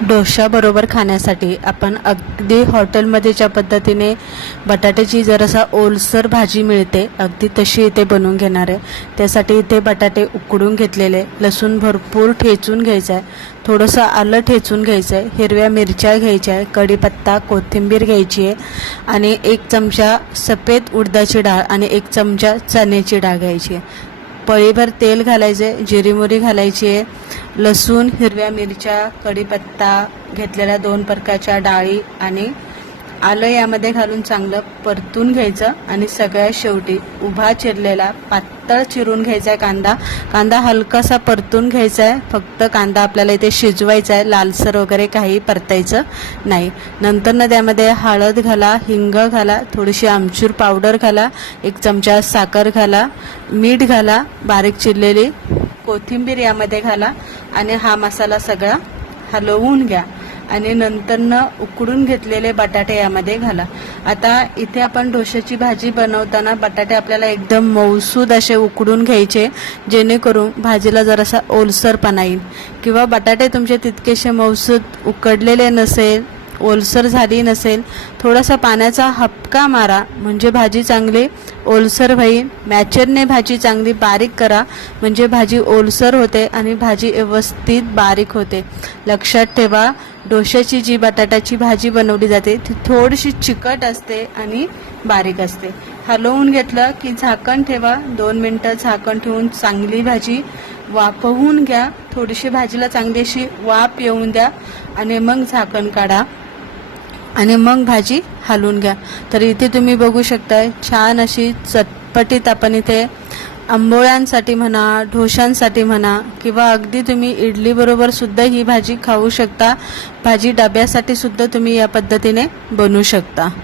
डोशाबरोबर खाण्यासाठी आपण अगदी हॉटेलमध्ये ज्या पद्धतीने बटाट्याची जरासा ओलसर भाजी मिळते अगदी तशी इथे बनवून घेणार आहे। त्यासाठी इथे बटाटे उकडून घेतलेले, लसूण भरपूर ठेचून घ्यायचा आहे, थोडंसं आलं ठेचून घ्यायचं आहे, हिरव्या मिरच्या घ्यायच्या आहे, कढीपत्ता कोथिंबीर घ्यायची आहे आणि 1 चमचा सफेद उडदाची डाळ आणि 1 चमचा चण्याची डाळ घ्यायची आहे। पळीभर तेल घालायचे, जिरी मोहरी घालायची आहे, लसूण हिरव्या मिरच्या कढीपत्ता घेतलेल्या 2 प्रकारच्या डाळी आणि आलं यामध्ये घालून चांगलं परतून घ्यायचं आणि सगळ्यात शेवटी उभा चिरलेला पातळ चिरून घ्यायचा आहे कांदा हलकासा परतून घ्यायचा आहे। फक्त कांदा आपल्याला इथे शिजवायचा आहे, लालसर वगैरे काही परतायचं नाही। नंतर त्यामध्ये हळद घाला, हिंग घाला, थोडीशी आमचूर पावडर घाला, 1 चमचा साखर घाला, मीठ घाला, बारीक चिरलेली कोथिंबीर यामध्ये घाला आणि हा मसाला सगळा हलवून घ्या आणि नंतर उकडून घेतलेले बटाटे यामध्ये घाला। आता इथे आपण डोशाची भाजी बनवताना बटाटे आपल्याला एकदम मऊसूद असे उकडून घ्यायचे, जेणेकरून भाजीला जरासा ओलसरपणा येईल। किंवा बटाटे तुमचे तितकेसे मऊसूद उकडलेले नसेल, ओलसर झाली नसेल, थोडासा पाण्याचा हपका मारा म्हणजे भाजी चांगली ओलसर होईल। मॅचरने भाजी चांगली बारीक करा म्हणजे भाजी ओलसर होते आणि भाजी व्यवस्थित बारीक होते। लक्षात ठेवा, डोशाची जी बटाट्याची भाजी बनवली जाते ती थोडीशी चिकट असते आणि बारीक असते। हलवून घेतलं की झाकण ठेवा, 2 मिनिटं झाकण ठेवून चांगली भाजी वाफवून घ्या, थोडीशी भाजीला चांगली अशी वाफ येऊन द्या आणि मग झाकण काढा आणि मग भाजी हलवून घ्या। तर इथे तुम्ही बघू शकताय छान अशी चटपटीत आपण इथे आंबोळ्यांसाठी म्हणा, डोशांसाठी म्हणा किंवा अगदी तुम्ही इडली बरोबर सुद्धा ही भाजी खाऊ शकता। भाजी डब्यासाठी सुद्धा तुम्ही या पद्धतीने बनवू शकता।